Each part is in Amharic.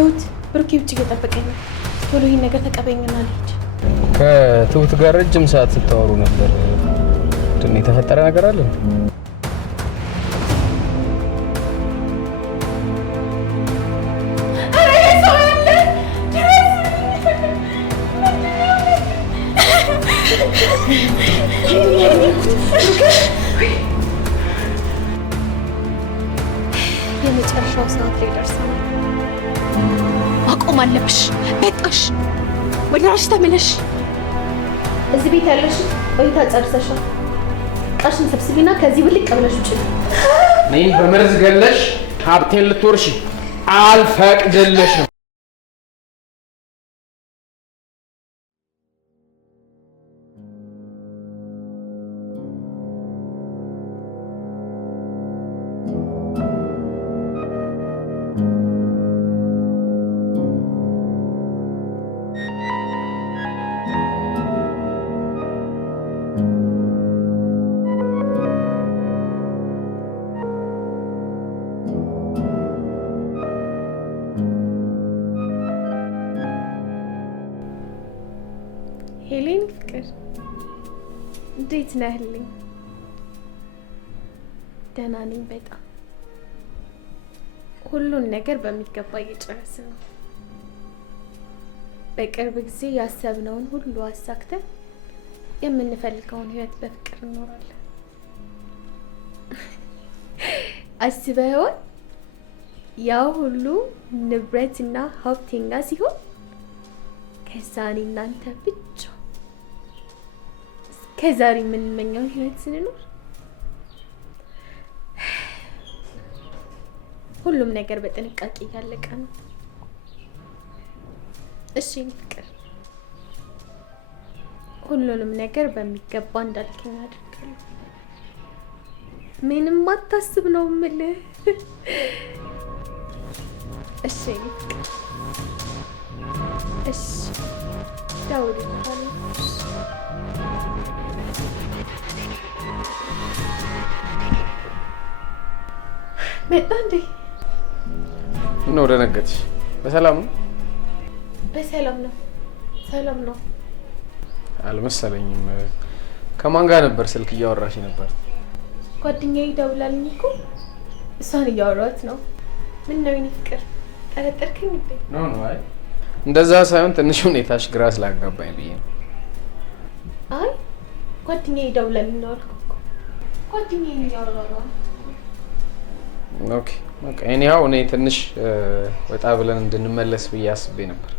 ትሁት ብሩኬ ውጭ እየጠበቀኝ ነው። ቶሎ ይህን ነገር ተቀበይኝና ልሂድ። ከትሁት ጋር ረጅም ሰዓት ስታወሩ ነበር። ምንድን ነው የተፈጠረ ነገር አለ? የመጨረሻው ሰዓት ላይ ደርሰናል። ማቆም አለብሽ። በቃሽ። ወደ ራስሽ ተመለሽ። እዚህ ቤት ያለሽ ቆይታ ጨርሰሻል። ቃሽን ሰብስቢና ከዚህ ውልቅ ብለሽ ውጪ። እኔን በመርዝ ገለሽ ሀብቴን ልትወርሺ አልፈቅድልሽም። ሄሌን ፍቅር እንዴት ነህልኝ? ደህና ነኝ በጣም። ሁሉን ነገር በሚገባ እየጨረስን ነው። በቅርብ ጊዜ ያሰብነውን ሁሉ አሳክተን የምንፈልገውን ህይወት በፍቅር እንኖራለን። አስበኸዋል? ያ ሁሉ ንብረትና ሀብቴኛ ሲሆን ከዛ እኔ እናንተ ብቻ ከዛሬ የምንመኘው ህይወት ስንኖር ሁሉም ነገር በጥንቃቄ እያለቀ ነው። እሺ ፍቅር፣ ሁሉንም ነገር በሚገባ እንዳልከኝ አድርጋለሁ። ምንም አታስብ ነው የምልህ። እሺ ፍቅር፣ እሺ ደውልልሃለሁ። መጣ እንዴ? ምነው ደነገጥሽ? በሰላም ነው? በሰላም ነው። ሰላም ነው አልመሰለኝም። ከማን ጋር ነበር ስልክ እያወራሽ ነበር? ጓደኛዬ ደውላልኝ እኮ እሷን እያወራሁት ነው። ምን ነው የኔ ፍቅር ጠረጠርክኝ እንዴ? ኖ አይ እንደዛ ሳይሆን ትንሽ ሁኔታሽ ግራ ስላጋባኝ ብዬ ነው። አይ ጓደኛዬ ደውላልኝ ነው አልኩ እኮ። ጓደኛዬ እያወራሁ ነው። ኦኬ በቃ እኔው እኔ ትንሽ ወጣ ብለን እንድንመለስ ብዬ አስቤ ነበር።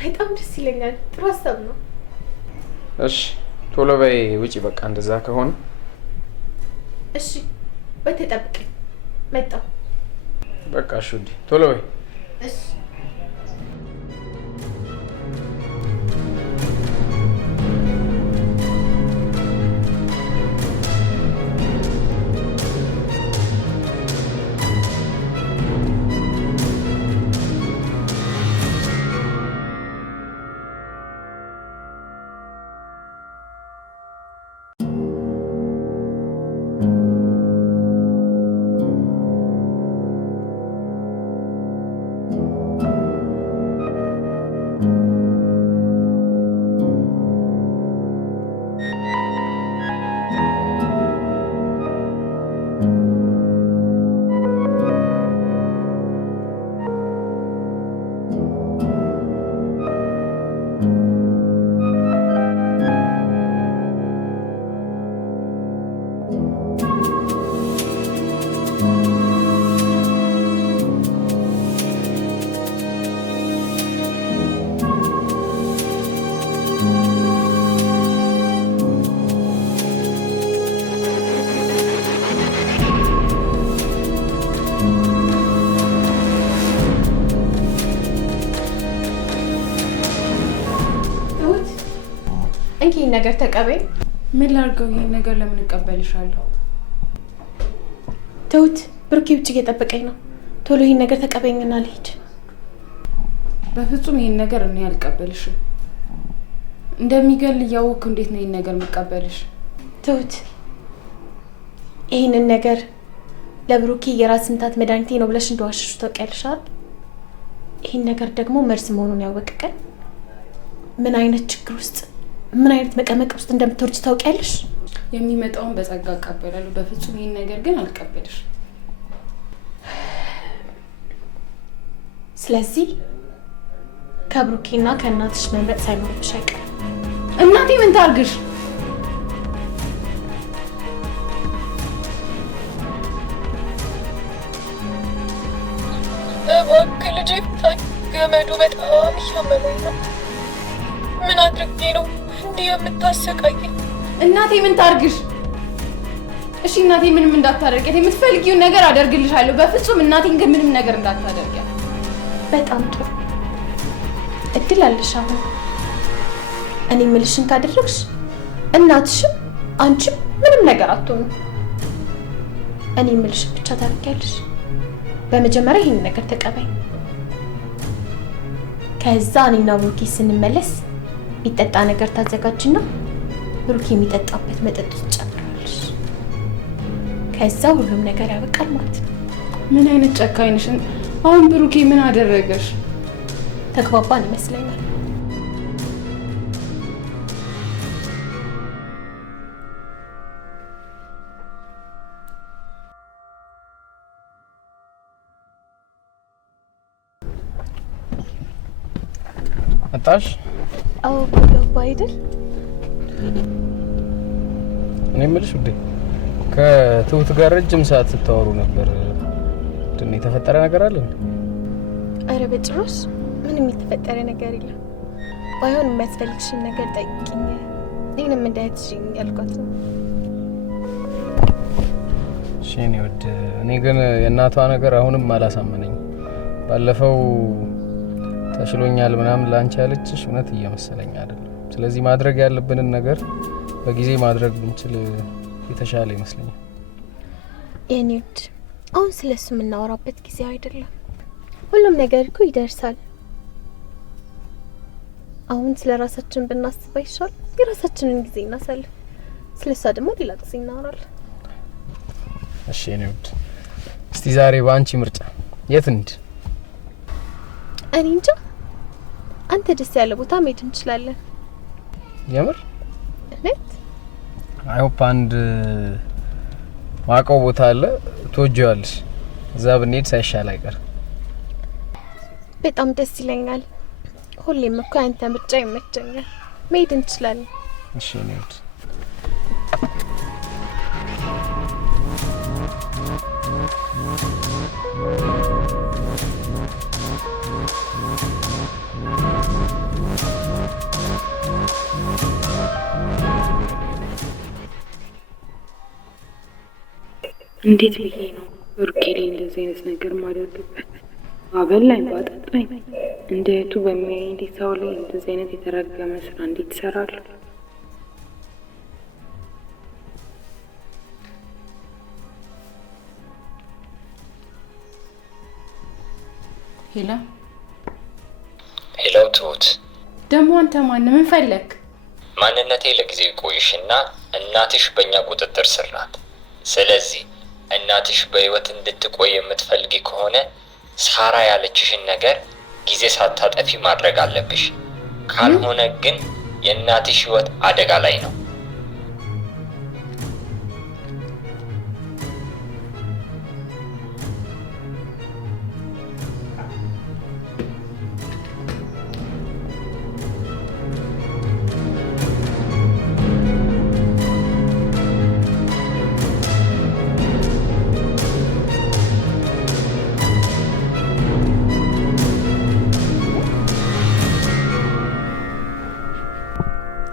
በጣም ደስ ይለኛል። ጥሩ ሀሳብ ነው። እሺ ቶሎ በይ ውጪ። በቃ እንደዛ ከሆነ እሺ በተጠብቀኝ መጣሁ። በቃ እሺ ውዴ ቶሎ በይ። እሺ እንኪ ነገር ተቀበይ። ምን ላድርገው? ይሄን ነገር ለምን እቀበልሻለሁ? ትሁት ብሩኬ ውጭ እየጠበቀኝ ነው። ቶሎ ይሄን ነገር ተቀበይኝና ልሂድ። በፍጹም ይሄን ነገር እኔ አልቀበልሽም። እንደሚገል እያወቅኩ እንዴት ነው ይሄን ነገር መቀበልሽ? ትሁት ይሄንን ነገር ለብሩኬ የራስ ምታት መድኃኒቴ ነው ብለሽ እንደዋሸሽ ታውቂያለሽ አይደል? ይሄን ነገር ደግሞ መርስ መሆኑን ያወቀቀን ምን አይነት ችግር ውስጥ ምን አይነት መቀመቅ ውስጥ እንደምትወርጂ ታውቂያለሽ? የሚመጣውን በጸጋ አቀበላለሁ። በፍጹም ይሄን ነገር ግን አልቀበልሽ። ስለዚህ ከብሩኬና ከእናትሽ መምረጥ ሳይኖርብሽ አይቀርም። እናቴ ምን ታርግሽ? እባክህ ልጄ ፍታኝ። ገመዱ በጣም እያመመኝ ነው። ምን አድርጌ ነው እንዲህ የምታሰቃየኝ? እናቴ ምን ታርግሽ? እሺ እናቴ ምንም እንዳታደርጊያት፣ የምትፈልጊውን ነገር አደርግልሻለሁ። በፍጹም እናቴን ግን ምንም ነገር እንዳታደርጊያት። በጣም ጥሩ እድል አለሽ። አሁን እኔ የምልሽን ካደረግሽ እናትሽም አንቺም ምንም ነገር አትሆኑ። እኔ የምልሽን ብቻ ታደርጊያለሽ። በመጀመሪያ ይህን ነገር ተቀበይ። ከዛ እኔና ብሩኬ ስንመለስ የሚጠጣ ነገር ታዘጋጅና ብሩኬ የሚጠጣበት መጠጥ ትጨምራለሽ። ከዛ ሁሉም ነገር ያበቃል ማለት ነው። ምን አይነት ጨካኝ ነሽ? አሁን ብሩኬ ምን አደረገሽ? ተግባባን ይመስለኛል። መጣሽ? አዎ ገባ አይደል? እኔ የምልሽ ውዴ ከትሁት ጋር ረጅም ሰዓት ስታወሩ ነበር። ድን የተፈጠረ ነገር አለ? አረ በጭራሽ ምንም የተፈጠረ ነገር የለም። ባይሆን የሚያስፈልግሽን ነገር ጠይቂኝ፣ እኔንም እንዳትሽኝ ያልኳት ነው። እሺ እኔ ውድ፣ እኔ ግን የእናቷ ነገር አሁንም አላሳመነኝ። ባለፈው ተሽሎኛል ምናምን ላንቺ ያለችሽ እውነት እየመሰለኝ አይደለም። ስለዚህ ማድረግ ያለብንን ነገር በጊዜ ማድረግ ብንችል የተሻለ ይመስለኛል። የኔ ውድ አሁን ስለሱ የምናወራበት ጊዜ አይደለም። ሁሉም ነገር እኮ ይደርሳል። አሁን ስለ ራሳችን ብናስብ አይሻል? የራሳችንን ጊዜ እናሳልፍ። ስለሷ ደግሞ ሌላ ጊዜ እናወራለን። እሺ የኔ ውድ፣ እስቲ ዛሬ በአንቺ ምርጫ የት እንሂድ? እኔ እንጃ፣ አንተ ደስ ያለ ቦታ መሄድ እንችላለን። የምር እውነት? አይሆፕ አንድ ማቀው ቦታ አለ፣ ትወጂዋለሽ። እዛ ብንሄድ ሳይሻል አይቀር። በጣም ደስ ይለኛል። ሁሌም እኮ አንተ ምርጫ ይመቸኛል። መሄድ እንችላለን። እሺ እኔ ውድ እንዴት ብዬ ነው ብሩኬ ላይ እንደዚህ አይነት ነገር ማድረግበት? አበላኝ ባጠጣኝ እንደ እህቱ በሚያይኝ ሰው ላይ እንደዚህ አይነት የተረገመ ስራ እንዴት ይሰራሉ? ሄላ ሄሎ ትሁት፣ ደግሞ አንተ ማን? ምን ፈለግ? ማንነቴ ለጊዜው ቆይሽና እናትሽ በእኛ ቁጥጥር ስር ናት። ስለዚህ እናትሽ በህይወት እንድትቆይ የምትፈልጊ ከሆነ ሳራ ያለችሽን ነገር ጊዜ ሳታጠፊ ማድረግ አለብሽ። ካልሆነ ግን የእናትሽ ህይወት አደጋ ላይ ነው።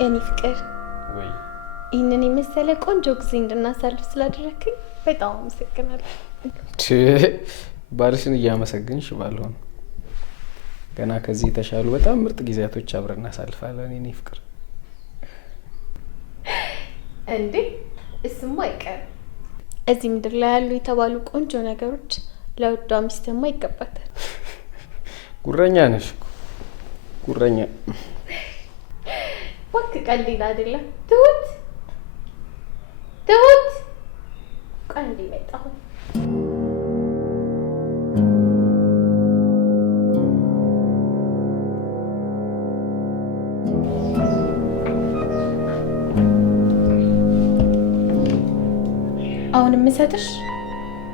የኔ ፍቅር ወይ ይህንን የመሰለ ቆንጆ ጊዜ እንድናሳልፍ ስላደረክኝ በጣም አመሰግናለሁ። ባልሽን እያመሰግንሽ ባልሆን ገና ከዚህ የተሻሉ በጣም ምርጥ ጊዜያቶች አብረን እናሳልፋለን። የኔ ፍቅር እንዴ እሱማ አይቀርም። እዚህ ምድር ላይ ያሉ የተባሉ ቆንጆ ነገሮች ለውዷ ሚስትማ ይገባታል። ጉረኛ ነሽ እኮ ጉረኛ። ወክ ቀልድ አይደለም። ትሁት ትሁት ቀንዲ መጣሁ። የምሰጥሽ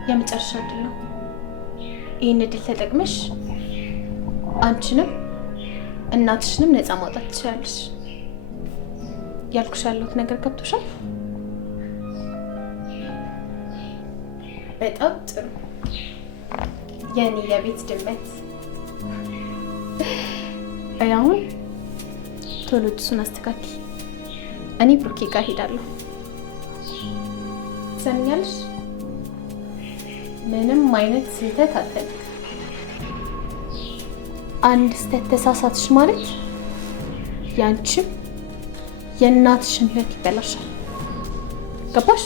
የመጨረሻ እድል ነው። ይህን እድል ተጠቅመሽ አንቺንም እናትሽንም ነፃ ማውጣት ትችላለሽ። ያልኩሽ ያለሁት ነገር ገብቶሻል? በጣም ጥሩ የኔ የቤት ድመት። አሁን ቶሎ እሱን አስተካኪ። እኔ ብሩኬ ጋር ሄዳለሁ። ትሰሚኛለሽ? ምንም አይነት ስህተት አልፈልግም። አንድ ስህተት ተሳሳትሽ ማለት ያንቺም የእናትሽም ህይወት ይበላሻል። ገባሽ?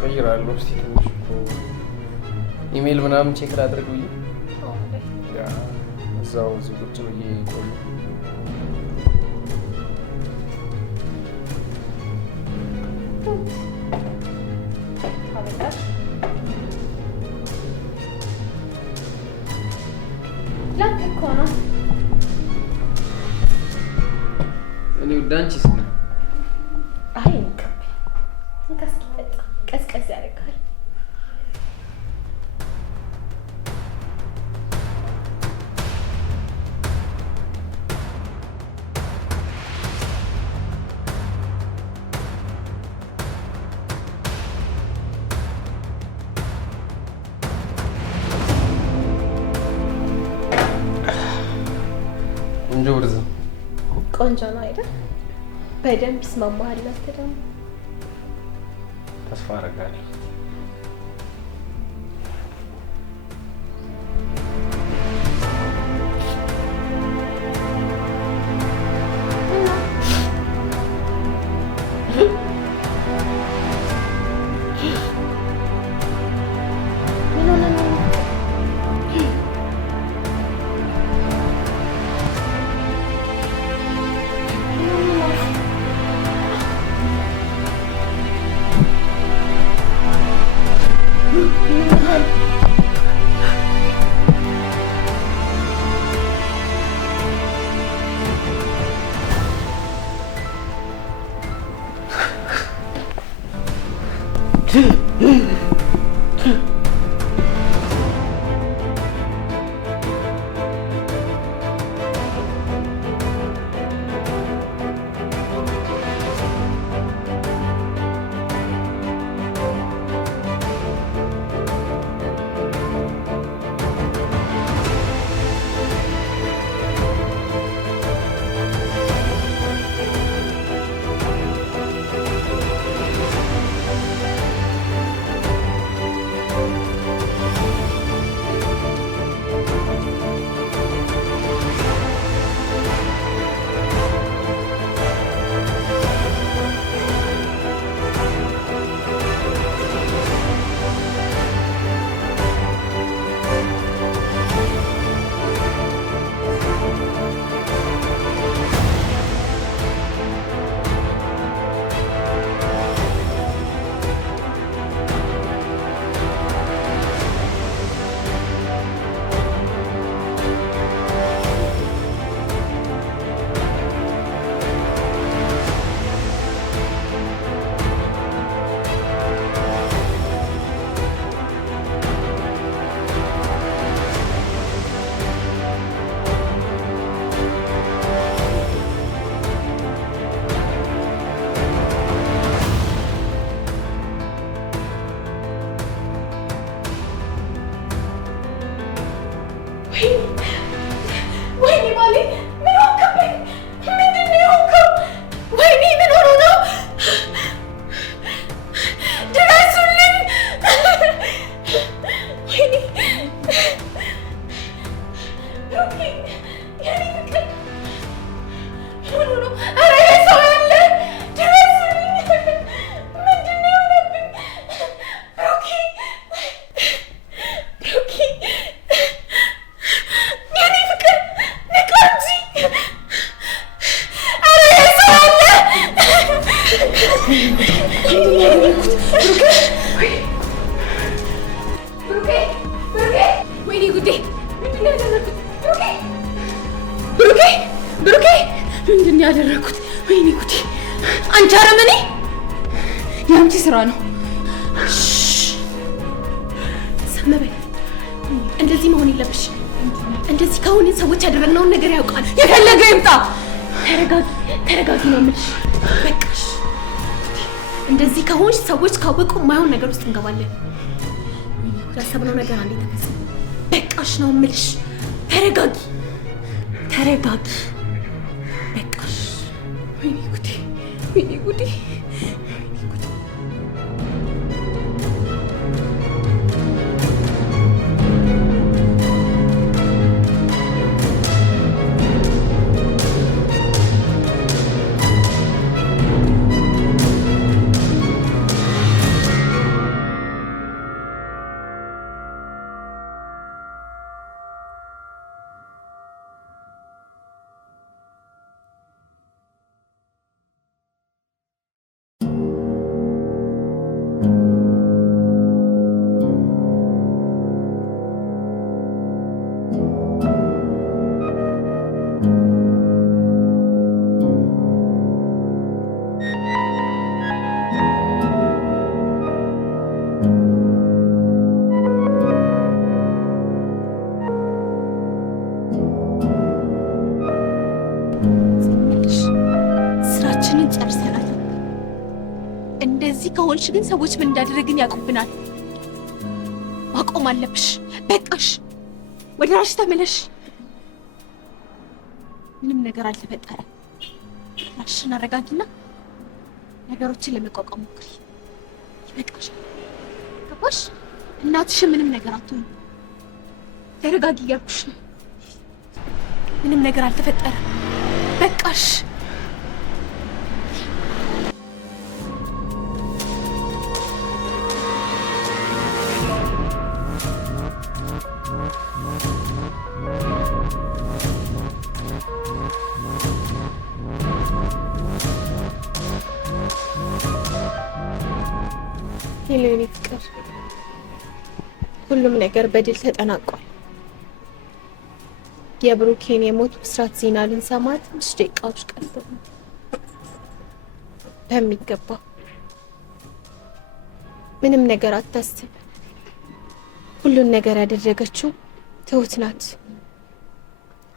ቀይራለሁ። እስቲ ትንሽ ኢሜል ምናምን ቼክ ላድርግ ብዬ እዛው እዚህ ቁጭ ብዬ ቆዩ። እኔ ወዳንቺስ ነው። አይ ቀዝቀዝ ያደርጋል። ቆንጆ ብርዝ ቆንጆ ነው አይደል? በደንብ ይስማማሃል። አንተ ደግሞ ተስፋ አደርጋለሁ። ወይኔ ጉዴ! ምንድን ነው ያደረኩት? ብሩኬ! ምንድን ነው ያደረኩት? ወይኔ ጉዴ! አንቺ አረመኔ! የአንቺ ስራ ነው። ዝም በይ። እንደዚህ መሆን የለብሽ። እንደዚህ ከሆነ ሰዎች ያደረግነውን ነገር ያውቃል። የፈለገ ይምጣ። ተረጋጊ ነው የምልሽ። በቃሽ። እንደዚህ ከሆንሽ ሰዎች ካወቁ የማይሆን ነገር ውስጥ እንገባለን። ያሰብነው ነገር አንዴ ተፈጸመ። በቃሽ ነው የምልሽ። ተረጋጊ። በቃሽ። ወይኔ ጉዴ! ከሆንሽ ግን ሰዎች ምን እንዳደረግን ያውቁብናል። ማቆም አለብሽ። በቃሽ። ወደ ራስሽ ተመለሽ። ምንም ነገር አልተፈጠረም። ራስሽን አረጋጊና ነገሮችን ለመቋቋም ሞክሪ። ይበቃሻል። ገባሽ? እናትሽ ምንም ነገር አትሆንም። ተረጋጊ እያልኩሽ ነው። ምንም ነገር አልተፈጠረም። በቃሽ። የኔ ፍቅር፣ ሁሉም ነገር በድል ተጠናቋል። የብሩኬን የሞት ብስራት ዜና ልንሰማ ትንሽ ደቂቃዎች ቀርተው በሚገባ ምንም ነገር አታስብ። ሁሉን ነገር ያደረገችው ትሁት ናት።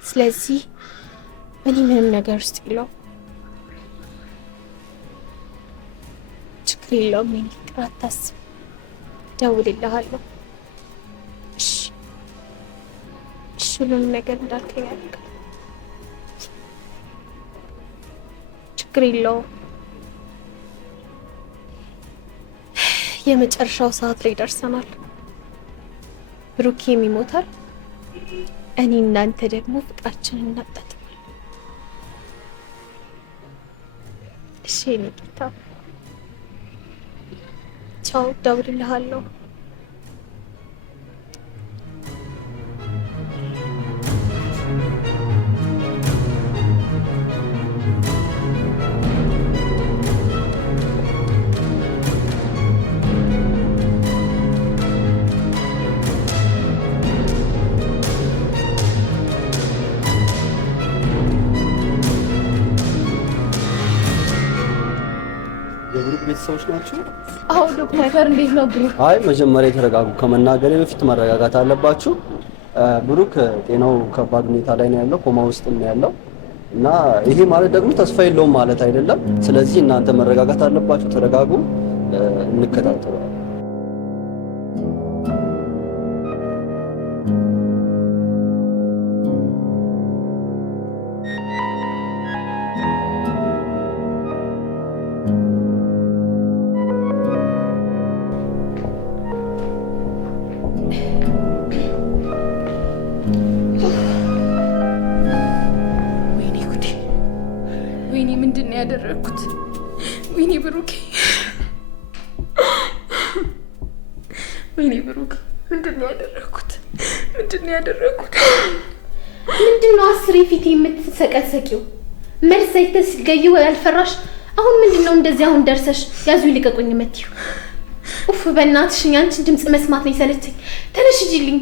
ስለዚህ ምንም ነገር ውስጥ የለውም። ችግር የለውም። የኔ ፍቅር አታስብ፣ እደውልልሃለሁ። እሺ፣ ሁሉንም ነገር እንዳልከኝ ያደርጋል። ችግር የለውም። የመጨረሻው ሰዓት ላይ ደርሰናል። ብሩኬም ይሞታል፣ እኔ እናንተ ደግሞ ፍቅራችንን እናጣጥማለን። እሺ የኔ ጌታ፣ ቻው፣ እደውልልሃለሁ። የብሩክ ቤተሰቦች ናቸው? አዎ ዶክተር፣ እንዴት ነው ብሩክ? አይ መጀመሪያ የተረጋጉ፣ ከመናገሬ በፊት መረጋጋት አለባችሁ። ብሩክ ጤናው ከባድ ሁኔታ ላይ ነው ያለው፣ ኮማ ውስጥ ነው ያለው እና ይሄ ማለት ደግሞ ተስፋ የለውም ማለት አይደለም። ስለዚህ እናንተ መረጋጋት አለባችሁ። ተረጋጉ፣ እንከታተላለን። ወይኔ ምንድን ነው ያደረኩት? ወይኔ ብሩክ፣ ወይኔ ብሩክ፣ ምንድን ነው ያደረኩት? ምንድን ነው አስሬ ፊት የምትሰቀሰቂው? መልስ አይተሽ ስትገይው ያልፈራሽ አሁን ምንድነው እንደዚህ አሁን ደርሰሽ ያዙ ይልቀቁኝ የምትይው? ኡፍ በእናትሽ አንቺን ድምጽ መስማት ነው የሰለቸኝ። ተነሽ ሂጂልኝ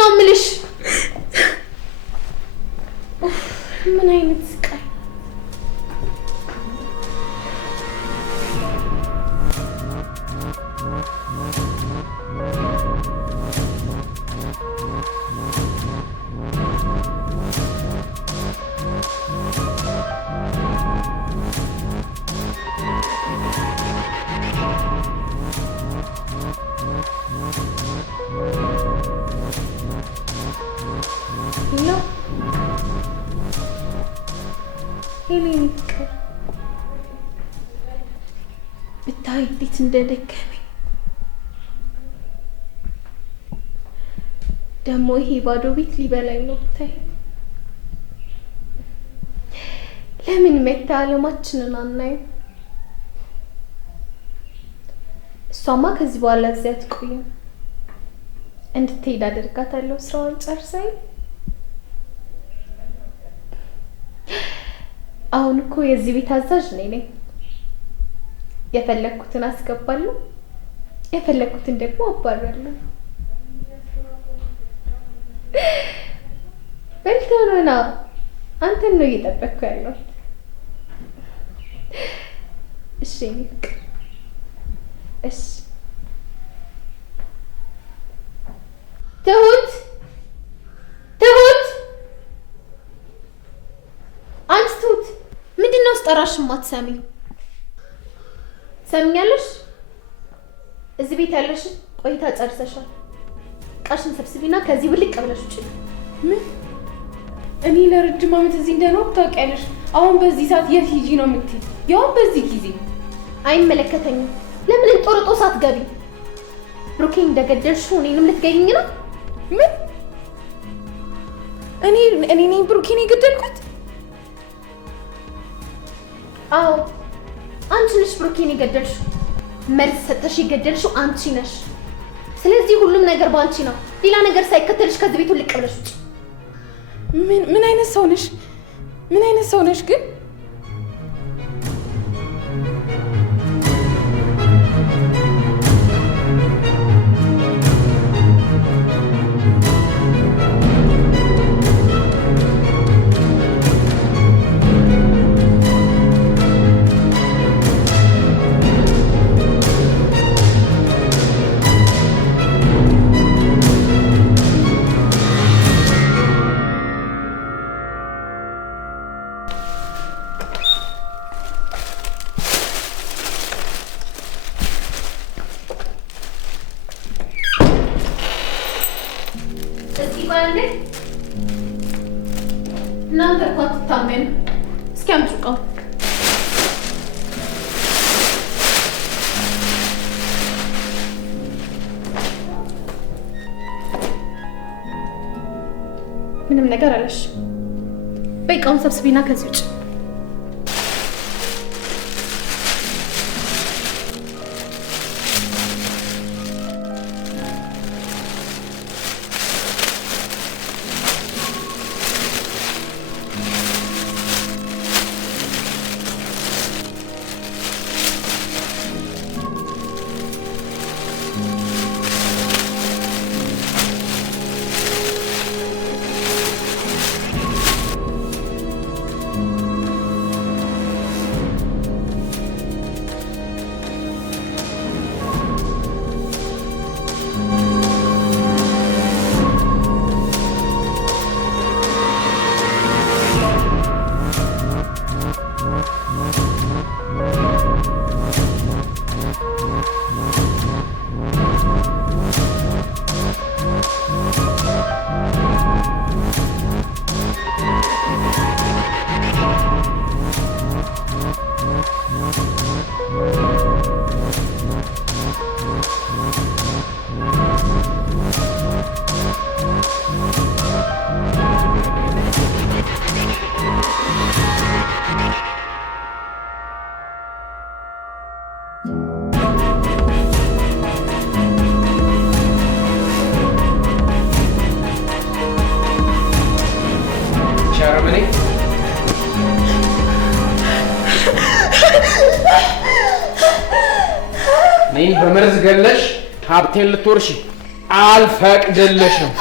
ነው የምልሽ። ኡፍ ምን አይነት ስቃይ! ሄሌን ብታይ እንዴት እንደደከመኝ። ደግሞ ይሄ ባዶ ቤት ሊበላኝ ነው ብታይ። ለምን መታ አለማችንን አናይም? እሷማ ከዚህ በኋላ እዚያ አትቆይም። እንድትሄድ አደርጋታለሁ ስራዋን ጨርሳይ። አሁን እኮ የዚህ ቤት አዛዥ ነኝ። የፈለኩትን አስገባለሁ፣ የፈለኩትን ደግሞ አባራለሁ። በልተውና አንተን ነው እየጠበቅኩ ያለሁት። እሺ ፍቅር፣ እሺ ትሁት አንቺ ትሁት ምንድነው ስጠራሽ የማትሰሚው? ሰሚኛለሽ? እዚህ ቤት ያለሽ ቆይታ ጨርሰሻል። ቃሽን ሰብስቢና ከዚህ ውልቅ ብለሽ ውጪ። ምን? እኔ ለረጅም ዓመት እዚህ እንደኖርኩ ታውቂያለሽ። አሁን በዚህ ሰዓት የት ሂጂ ነው የምትይ? ያው በዚህ ጊዜ አይመለከተኝም። ለምን እንጦርጦስ አትገቢ? ብሩኬን እንደገደልሽው እኔንም ልትገይኝ ነው? ምን? እኔ ነኝ ብሩኬን የገደልኩት? አዎ አንቺ ነሽ ብሩኬን የገደልሽው። መልስ ሰጠሽ የገደልሽው አንቺ ነሽ። ስለዚህ ሁሉም ነገር ባንቺ ነው። ሌላ ነገር ሳይከተልሽ ከዚህ ቤት ልቅ ብለሽ ውጪ። ምን አይነት ሰው ነሽ? ምን አይነት ሰው ነሽ ግን? እናንተ እኮ አትታመኑ። እስኪ አምጪው እቃውን። ምንም ነገር አለሽ። በይ እቃውን ሰብስቢና ከዚህ ውጭ። እኔን በመርዝ ገለሽ ሀብቴን ልትወርሺ አልፈቅድልሽም።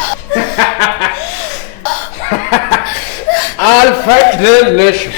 አልፈቅድልሽም።